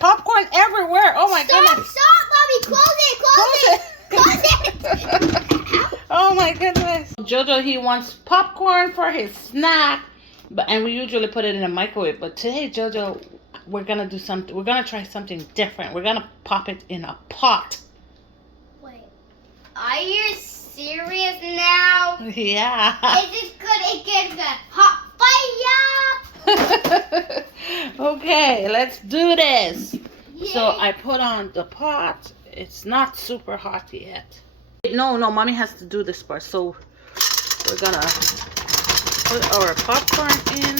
Popcorn everywhere. Oh my goodness. Stop, Mommy. Close it. Close it. Oh my goodness. Jojo, he wants popcorn for his snack, and we usually put it in a microwave. But today, Jojo, we're gonna do something. We're gonna try something different. We're gonna pop it in a pot. Wait. Are you serious now? Yeah. Is this good against the hot fire? Okay, let's do this. Yay. So I put on the pot. It's not super hot yet. No, Mommy has to do this part. So we're gonna put our popcorn in.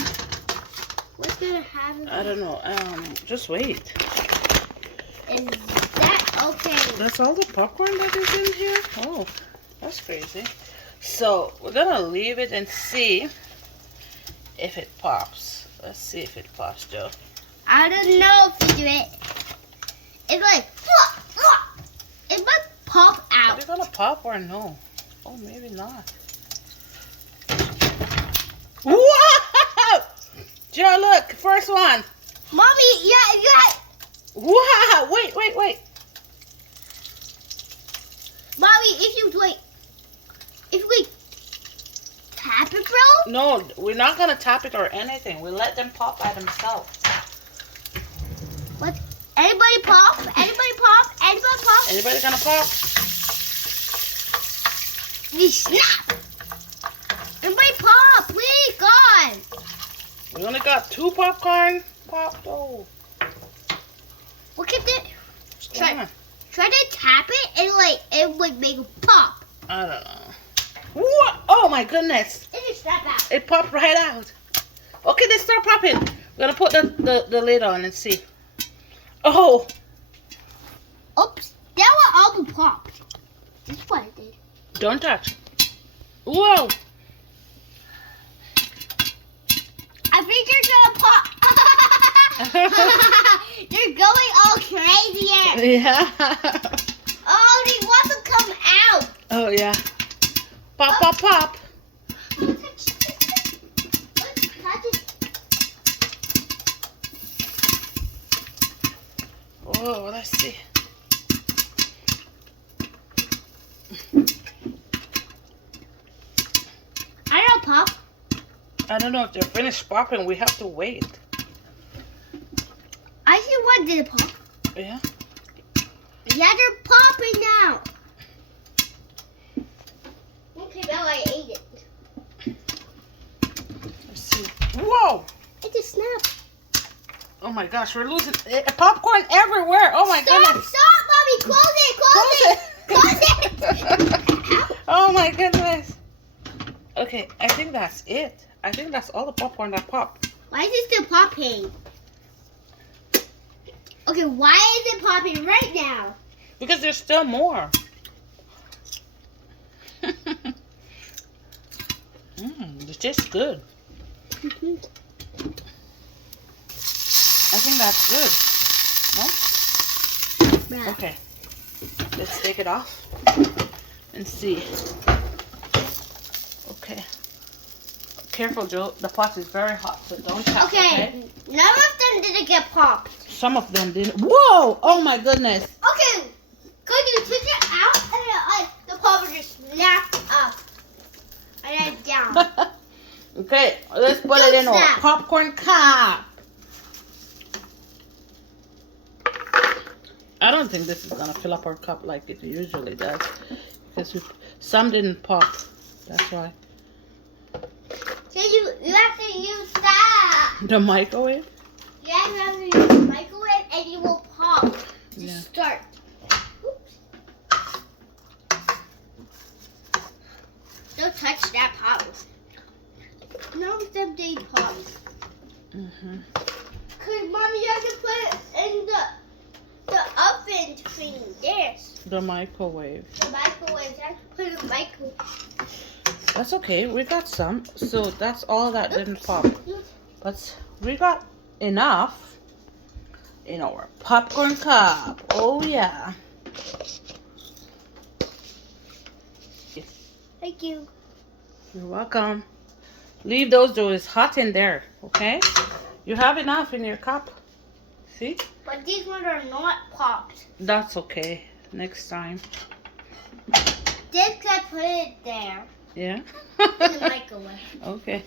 What's gonna happen? I don't know. Just wait. Is that okay? That's all the popcorn that is in here? Oh, that's crazy. So we're gonna leave it and see if it pops. Let's see if it pops, Joe. I don't know if you do it. It's like, it might pop Are out. they gonna pop or no? Oh, maybe not. Wow! Joe, look, first one. Mommy, yeah. Wow! Wait. Mommy, if we tap it, bro? No, we're not gonna tap it or anything. We let them pop by themselves. What? Anybody pop? Anybody pop? Anybody pop? Anybody gonna pop? We snap. Everybody pop, please, God. We only got 2 popcorn popped. Oh. Look at it. Yeah. Try to tap it and it would make a pop. I don't know. What? Oh my goodness. It just snap out. It popped right out. Okay, they start popping. We're gonna put the lid on and see. Oh. Oops. That one all popped. That's what it did. Don't touch. Whoa. I think you're gonna pop. You're going all crazy here. Yeah. Oh, they want to come out. Oh yeah. Pop, pop, pop. Let's touch it. Whoa, let's see. I don't pop. I don't know if they're finished popping. We have to wait. I see one did pop. Yeah. Yeah, they're popping now. Okay, now I ate it. Let's see. Whoa. It just snapped. Oh my gosh, we're losing popcorn everywhere. Oh my goodness. Stop, Mommy. Close it. Oh my goodness. Okay, I think that's it. I think that's all the popcorn that popped. Why is it still popping? Okay, why is it popping right now? Because there's still more. It tastes good. I think that's good. No? Right. Okay. Let's take it off and see. Okay. Careful, Joe. The pot is very hot, so don't tap. Okay, none of them didn't get popped. Some of them didn't. Whoa! Oh my goodness. Okay, could you took it out and the popper just snapped up and then down. Okay, let's put it in our Snap. popcorn cup. I don't think this is gonna fill up our cup like it usually does, because some didn't pop. That's why. So you have to use that. The microwave? Yeah, you have to use the microwave and you will pop to Yeah. start. Oops. Don't touch that pop. None of them did pop. Cause Mommy, you have to put it in the oven thing. This. The microwave. The microwave. You have to put it in the microwave. That's okay. We got some. So that's all that didn't pop. But we got enough in our popcorn cup. Oh yeah. Thank you. You're welcome. Leave those, Joe. It's hot in there. Okay? You have enough in your cup. See? But these ones are not popped. That's okay. Next time. This I put it there Yeah. in the microwave. Okay.